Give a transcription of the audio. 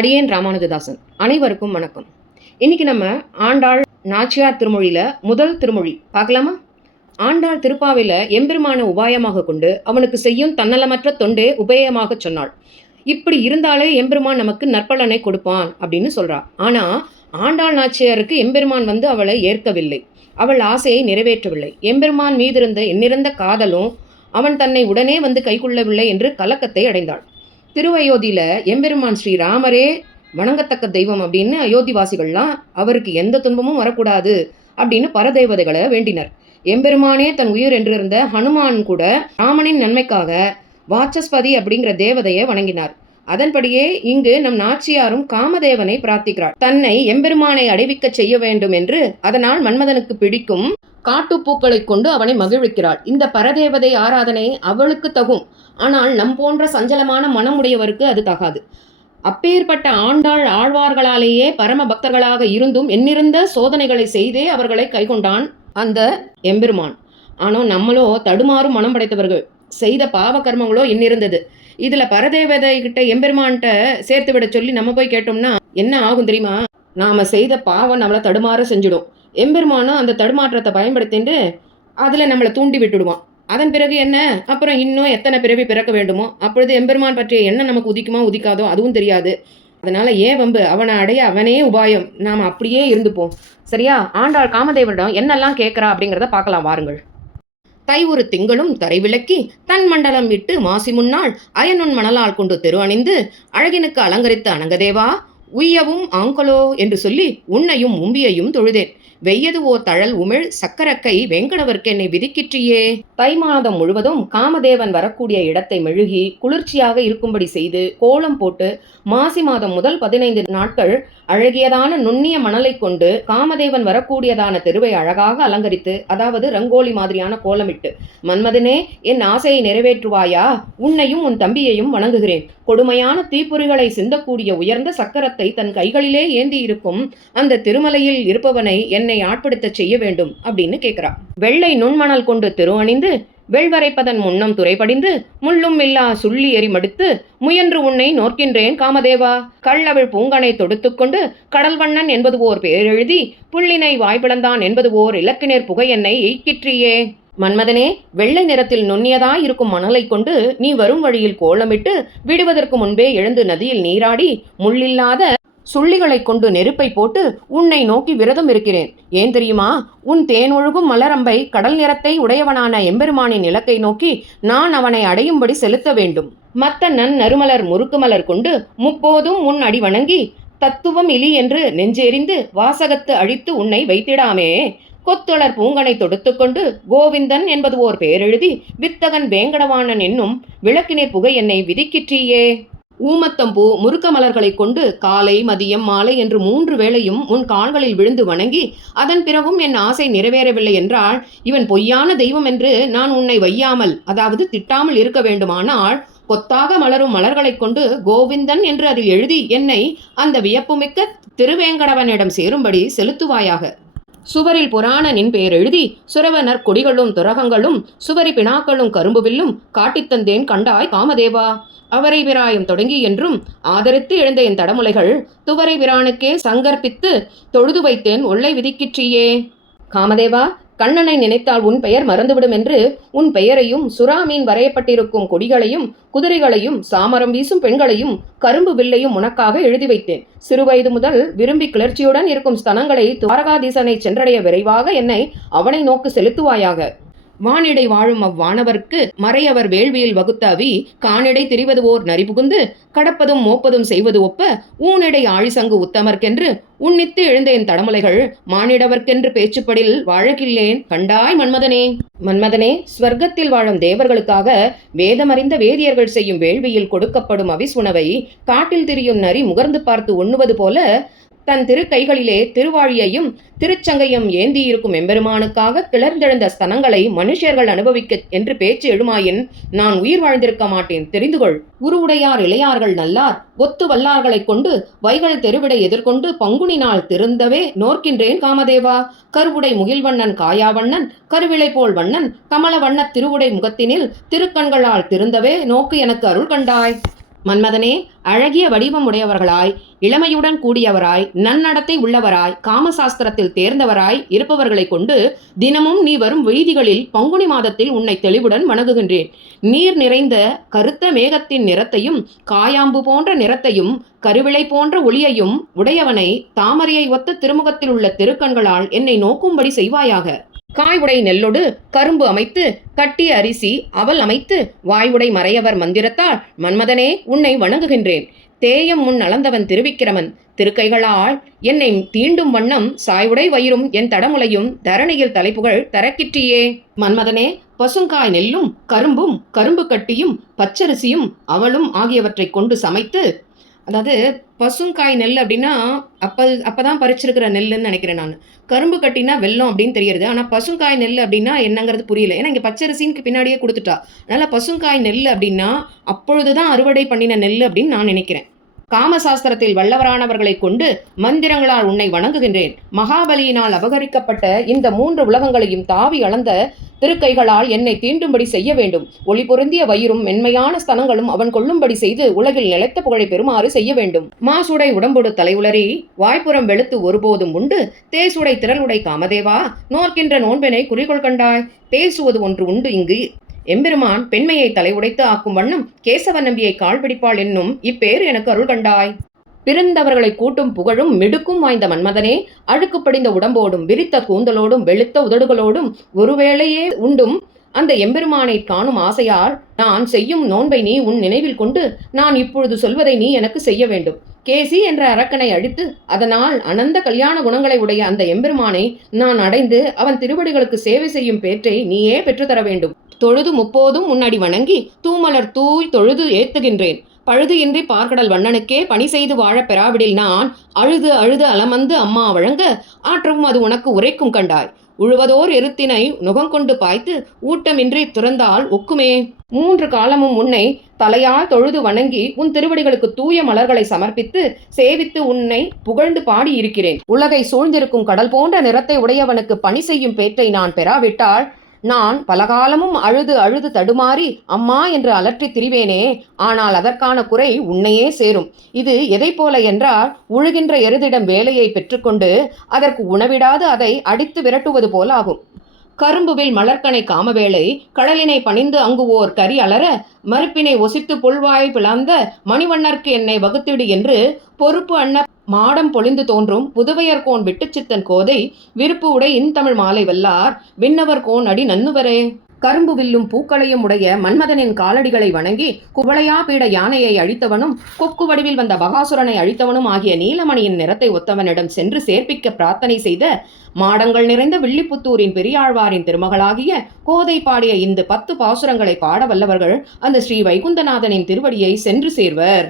அடியேன் ராமானுஜதாசன். அனைவருக்கும் வணக்கம். இன்னைக்கு நம்ம ஆண்டாள் நாச்சியார் திருமொழியில முதல் திருமொழி பார்க்கலாமா? ஆண்டாள் திருப்பாவையில எம்பெருமான உபாயமாக கொண்டு அவனுக்கு செய்யும் தன்னலமற்ற தொண்டே உபயமாக சொன்னாள். இப்படி இருந்தாலே எம்பெருமான் நமக்கு நற்பலனை கொடுப்பான் அப்படின்னு சொல்றா. ஆனா ஆண்டாள் நாச்சியாருக்கு எம்பெருமான் அவளை ஏற்கவில்லை, அவள் ஆசையை நிறைவேற்றவில்லை. எம்பெருமான் மீதிருந்த எண்ணிறந்த காதலும் அவன் தன்னை உடனே கைக்கொள்ளவில்லை என்று கலக்கத்தை அடைந்தாள். திருவயோதியில எம்பெருமான் ஸ்ரீராமரே வணங்கத்தக்க தெய்வம் அப்படின்னு அயோத்திவாசிகள்லாம் அவருக்கு எந்த துன்பமும் வரக்கூடாது அப்படின்னு பரதேவதைகளை வேண்டினர். எம்பெருமானே தன் உயிர் என்றிருந்த ஹனுமான் கூட ராமனின் நன்மைக்காக வாச்சஸ்பதி அப்படிங்கிற தேவதையை வணங்கினார். அதன்படியே இங்கு நம் நாச்சியாரும் காமதேவனை பிரார்த்திக்கிறார். தன்னை எம்பெருமானை அடைவிக்க செய்ய வேண்டும் என்று. அதனால் மன்மதனுக்கு பிடிக்கும் காட்டுப்பூக்களை கொண்டு அவனை மகிழ்விக்கிறாள். இந்த பரதேவதை ஆராதனை அவளுக்கு தகும், ஆனால் நம் போன்ற சஞ்சலமான மனமுடையவருக்கு அது தகாது. அப்பேற்பட்ட ஆண்டாள் ஆழ்வார்களாலேயே பரம பக்தர்களாக இருந்தும் எண்ணிருந்த சோதனைகளை செய்தே அவர்களை கைகொண்டான் அந்த எம்பெருமான். ஆனால் நம்மளோ தடுமாறும் மனம் படைத்தவர்கள், செய்த பாவ கர்மங்களோ எண்ணிருந்தது. இதுல பரதேவதை கிட்ட எம்பெருமான்கிட்ட சேர்த்து விட சொல்லி நம்ம போய் கேட்டோம்னா என்ன ஆகும் தெரியுமா? நாம செய்த பாவம் நம்மளை தடுமாற செஞ்சிடும். எம்பெருமானும் அந்த தடுமாற்றத்தை பயன்படுத்திட்டு அதில் நம்மளை தூண்டி விட்டுடுவான். அதன் பிறகு என்ன, அப்புறம் இன்னும் எத்தனை பிறவி பிறக்க வேண்டுமோ அப்பொழுது எம்பெருமான் பற்றிய எண்ணம் நமக்கு உதிக்குமா உதிக்காதோ அதுவும் தெரியாது. அதனால் ஏன் வம்பு, அவனை அடைய அவனே உபாயம், நாம் அப்படியே இருந்துப்போம். சரியா? ஆண்டாள் காமதேவனிடம் என்னெல்லாம் கேட்குறா அப்படிங்கிறத பார்க்கலாம் வாருங்கள். தை ஒரு திங்களும் தரை விளக்கி தன் மண்டலம் விட்டு மாசி முன்னாள் அயனுன் மணலால் கொண்டு தெரு அணிந்து அழகினுக்கு அலங்கரித்த அனங்கதேவா உய்யவும் ஆங்கலோ என்று சொல்லி உன்னையும் உம்பியையும் தொழுதேன். வெய்யது ஓர் தழல் உமிழ் சக்கரக்கை வெங்கடவர்க்கு என்னை விதிக்கிற்றியே. தை மாதம் முழுவதும் காமதேவன் வரக்கூடிய இடத்தை மெழுகி குளிர்ச்சியாக இருக்கும்படி செய்து கோலம் போட்டு மாசி மாதம் முதல் 15 நாட்கள் அழகியதான நுண்ணிய மணலை கொண்டு காமதேவன் வரக்கூடியதான தெருவை அழகாக அலங்கரித்து, அதாவது ரங்கோலி மாதிரியான கோலமிட்டு, மன்மதனே என் ஆசையை நிறைவேற்றுவாயா, உன்னையும் உன் தம்பியையும் வணங்குகிறேன். கொடுமையான தீப்பொறிகளை சிந்தக்கூடிய உயர்ந்த சக்கரத்தை தன் கைகளிலே ஏந்தி இருக்கும் அந்த திருமலையில் இருப்பவனை என்னை ஆட்படுத்த செய்ய வேண்டும் அப்படின்னு கேட்கிறா. வெள்ளை நுண்மணல் கொண்டு தெரு அணிந்து வெள்வரைப்பதன் முன்னம் துறைபடிந்து முள்ளும் இல்லா சுள்ளி எரிமடுத்து முயன்று உன்னை நோக்கின்றேன் காமதேவா. கள்ளவிழ் பூங்கனை தொடுத்துக்கொண்டு கடல்வண்ணன் என்பது ஓர் பேரெழுதி புள்ளினை வாய்பிளந்தான் என்பது ஓர் இலக்கினர் புகை என்னை எய்க்கிற்றியே. மன்மதனே, வெள்ளை நிறத்தில் நுண்ணியதாயிருக்கும் மணலை கொண்டு நீ வரும் வழியில் கோலமிட்டு விடுவதற்கு முன்பே எழுந்து நதியில் நீராடி முள்ளில்லாத சுள்ளிகளை கொண்டு நெருப்பை போட்டு உன்னை நோக்கி விரதம் இருக்கிறேன். ஏன் தெரியுமா? உன் தேன் ஒழுகும் மலரம்பை கடல் நிறத்தை உடையவனான எம்பெருமானின் இலக்கை நோக்கி நான் அவனை அடையும்படி செலுத்த வேண்டும். மத்த நறுமலர் முறுக்குமலர் கொண்டு முப்போதும் உன் அடி வணங்கி தத்துவம் இலி என்று நெஞ்செறிந்து வாசகத்து அழித்து உன்னை வைத்திடாமே. கொத்தொளர் பூங்கனை தொடுத்துக்கொண்டு கோவிந்தன் என்பது ஓர் பேரெழுதி வித்தகன் வேங்கடவாணன் என்னும் விளக்கினர் புகை என்னை விதிக்கிற்றியே. ஊமத்தம்பூ முறுக்க மலர்களை கொண்டு காலை மதியம் மாலை என்று 3 வேளையும் உன் கால்களில் விழுந்து வணங்கி அதன் பிறகும் என் ஆசை நிறைவேறவில்லை என்றால் இவன் பொய்யான தெய்வம் என்று நான் உன்னை வையாமல், அதாவது திட்டாமல் இருக்க வேண்டுமானால் கொத்தாக மலரும் மலர்களை கொண்டு கோவிந்தன் என்று அதில் எழுதி என்னை அந்த வியப்புமிக்க திருவேங்கடவனிடம் சேரும்படி செலுத்துவாயாக. சுவரில் புராண நின் பெயர் எழுதி சுரவனர் கொடிகளும் துரகங்களும் சுவரி பிணாக்களும் கரும்புவில்லும் காட்டித்தந்தேன் கண்டாய் காமதேவா. அவரை பிராயம் தொடங்கி என்றும் ஆதரித்து எழுந்த என் தடமுலைகள் துவரை பிரானுக்கே சங்கற்பித்து தொழுது வைத்தேன் ஒல்லை விதிக்கிற்றியே. காமதேவா, கண்ணனை நினைத்தால் உன் பெயர் மறந்துவிடும் என்று உன் பெயரையும் சுறாமீன் வரையப்பட்டிருக்கும் கொடிகளையும் குதிரைகளையும் சாமரம் வீசும் பெண்களையும் கரும்பு வில்லையும் உனக்காக எழுதி வைத்தேன். சிறுவயது முதல் விரும்பி கிளர்ச்சியுடன் இருக்கும் ஸ்தனங்களை துவாரகாதீசனை சென்றடைய விரைவாக என்னை அவனை நோக்கு செலுத்துவாயாக. வானிடை வாழும் அவ்வானவர்க்கு மறையவர் வேள்வியில் வகுத்த அவி கானிடை திரிவது ஓர் நரிபுகுந்து கடப்பதும் மோப்பதும் செய்வது ஒப்ப ஊனிடை ஆழிசங்கு உத்தமர்க்கென்று உன்னித்து எழுந்த என் தடமுலைகள் மானிடவர்க்கென்று பேச்சுப்படில் வாழகில்லேன் கண்டாய் மன்மதனே. மன்மதனே, ஸ்வர்க்கத்தில் வாழும் தேவர்களுக்காக வேதமறிந்த வேதியர்கள் செய்யும் வேள்வியில் கொடுக்கப்படும் அவிசுணவை காட்டில் திரியும் நரி முகர்ந்து பார்த்து உண்ணுவது போல தன் திருக்கைகளிலே திருவாழியையும் திருச்சங்கையும் ஏந்தியிருக்கும் எம்பெருமானுக்காக கிளர்ந்தெழுந்த ஸ்தனங்களை மனுஷர்கள் அனுபவிக்க என்று பேச்சு எழுமாயின் நான் உயிர் வாழ்ந்திருக்க மாட்டேன், தெரிந்துகொள். உருவுடையார் இளையார்கள் நல்லார் ஒத்து வல்லார்களைக் கொண்டு வைகள் தெருவிடை எதிர்கொண்டு பங்குனி நாள் திருந்தவே நோர்க்கின்றேன் காமதேவா. கருவுடை முகில்வண்ணன் காயாவண்ணன் கருவிளை போல் வண்ணன் கமல வண்ண திருவுடை முகத்தினில் திருக்கண்களால் திருந்தவே நோக்கு எனக்கு அருள் கண்டாய். மன்மதனே, அழகிய வடிவம் உடையவர்களாய், இளமையுடன் கூடியவராய், நன்னடத்தை உள்ளவராய், காமசாஸ்திரத்தில் தேர்ந்தவராய் இருப்பவர்களை கொண்டு தினமும் நீ வரும் வீதிகளில் பங்குனி மாதத்தில் உன்னை தெளிவுடன் வணங்குகின்றேன். நீர் நிறைந்த கருத்த மேகத்தின் நிறத்தையும், காயாம்பு போன்ற நிறத்தையும், கருவிளை போன்ற ஒளியையும் உடையவனை தாமரையை ஒத்த திருமுகத்தில் உள்ள திருக்கண்களால் என்னை நோக்கும்படி செய்வாயாக. காய்வுடை நெல்லொடு கரும்பு அமைத்து, கட்டிய அரிசி அவல் அமைத்து, வாய்வுடை மறையவர் மந்திரத்தால் மன்மதனே உன்னை வணங்குகின்றேன். தேயம் முன் அளந்தவன் திருவிக்கிரமன் திருக்கைகளால் என்னை தீண்டும் வண்ணம் சாய்வுடை வயிறும் என் தடமுலையும் தரணியில் தலைப்புகழ் தரக்கிற்றியே. மன்மதனே, பசுங்காய் நெல்லும் கரும்பும் கரும்பு கட்டியும் பச்சரிசியும் அவளும் ஆகியவற்றை கொண்டு சமைத்து, அதாவது பசுங்காய் நெல் அப்படின்னா அப்பதான் பறிச்சிருக்கிற நெல்லுன்னு நினைக்கிறேன் நான். கரும்பு கட்டினா வெல்லம் அப்படின்னு தெரியுது. ஆனால் பசுங்காய் நெல் அப்படின்னா என்னங்கிறது புரியல. ஏன்னா இங்கே பச்சரிசின்னு பின்னாடியே கொடுத்துட்டா. அதனால் பசுங்காய் நெல் அப்படின்னா அப்பொழுதுதான் அறுவடை பண்ணின நெல் அப்படின்னு நான் நினைக்கிறேன். காமசாஸ்திரத்தில் வல்லவரானவர்களை கொண்டு மந்திரங்களால் உன்னை வணங்குகின்றேன். மகாபலியினால் அபகரிக்கப்பட்ட இந்த 3 உலகங்களையும் தாவி அளந்த திருக்கைகளால் என்னை தீண்டும்படி செய்ய வேண்டும். ஒளி பொருந்திய வயிறும் மென்மையான ஸ்தனங்களும் அவன் கொள்ளும்படி செய்து உலகில் நிலைத்த புகழை பெறுமாறு செய்ய வேண்டும். மாசுடை உடம்பொடு தலையுளறி வாய்ப்புறம் வெளுத்து ஒருபோதும் உண்டு தேசுடை திரளுடை காமதேவா நோர்க்கின்ற நோன்பெனை குறிகோள் கண்டாய். பேசுவது ஒன்று உண்டு இங்கு. எம்பெருமான் பெண்மையை தலை உடைத்து ஆக்கும் வண்ணம் கேசவ நம்பியை கால் பிடிப்பாள் என்னும் இப்பேறு எனக்கு அருள் கண்டாய். பிறந்தவர்களை கூட்டும் புகழும் மிடுக்கும் வாய்ந்த மன்மதனே, அழுக்கு படிந்த உடம்போடும் விரித்த கூந்தலோடும் வெளுத்த உதடுகளோடும் ஒருவேளையே உண்டும் அந்த எம்பெருமானை காணும் ஆசையால் நான் செய்யும் நோன்பை நீ உன் நினைவில் கொண்டு நான் இப்பொழுது சொல்வதை நீ எனக்கு செய்ய வேண்டும். கேசி என்ற அரக்கனை அழித்து அதனால் அனந்த கல்யாண குணங்களை உடைய அந்த எம்பெருமானை நான் அடைந்து அவன் திருவடிகளுக்கு சேவை செய்யும் பேற்றை நீயே பெற்றுத்தர வேண்டும். தொழுது முப்போதும் முன்னாடி வணங்கி தூமலர் தூய் தொழுது ஏத்துகின்றேன். பழுது இன்றி பார்க்கடல் வண்ணனுக்கே பணி செய்து வாழ பெறாவிடில் நான் அழுது அழுது அலமந்து அம்மா வழங்க ஆற்றவும் அது உனக்கு உரைக்கும் கண்டாய். உழுவதோர் எருத்தினை நுகங்கொண்டு பாய்த்து ஊட்டமின்றி துறந்தால் ஒக்குமே. 3 காலமும் உன்னை தலையால் தொழுது வணங்கி உன் திருவடிகளுக்கு தூய மலர்களை சமர்ப்பித்து சேவித்து உன்னை புகழ்ந்து பாடி இருக்கிறேன். உலகை சூழ்ந்திருக்கும் கடல் போன்ற நிறத்தை உடையவனுக்கு பணி செய்யும் பேற்றை நான் பெறாவிட்டால் நான் பலகாலமும் அழுது அழுது தடுமாறி அம்மா என்று அலற்றி திரிவேனே. ஆனால் அதற்கான குறை உன்னையே சேரும். இது எதை போல என்றால் உழுகின்ற எருதிடம் வேலையை பெற்றுக்கொண்டு அதற்கு உணவிடாது அதை அடித்து விரட்டுவது போலாகும். கரும்புவில் மலர்கனை காமவேளை கடலினை பணிந்து அங்கு ஓர் கரி அலற மறுப்பினை ஒசித்து புல்வாய் பிளந்த மணிவண்ணர்க்கு என்னை வகுத்திடு என்று பொறுப்பு அண்ண மாடம் பொழிந்து தோன்றும் புதுவையர்கோன் விட்டுச்சித்தன் கோதை விருப்பு உடை இன்தமிழ் மாலை வல்லார் விண்ணவர் கோன் அடி நன்னுவரே. கரும்பு வில்லும் பூக்களையும் உடைய மன்மதனின் காலடிகளை வணங்கி குவளையா பீட யானையை அழித்தவனும் கொக்கு வடிவில் வந்த பகாசுரனை அழித்தவனும் ஆகிய நீலமணியின் நிறத்தை ஒத்தவனிடம் சென்று சேர்ப்பிக்க பிரார்த்தனை செய்த மாடங்கள் நிறைந்த வில்லிபுத்தூரின் பெரியாழ்வாரின் திருமகளாகிய கோதை பாடிய இந்த 10 பாசுரங்களை பாட வல்லவர்கள் அந்த ஸ்ரீ வைகுந்தநாதனின் திருவடியை சென்று சேர்வர்.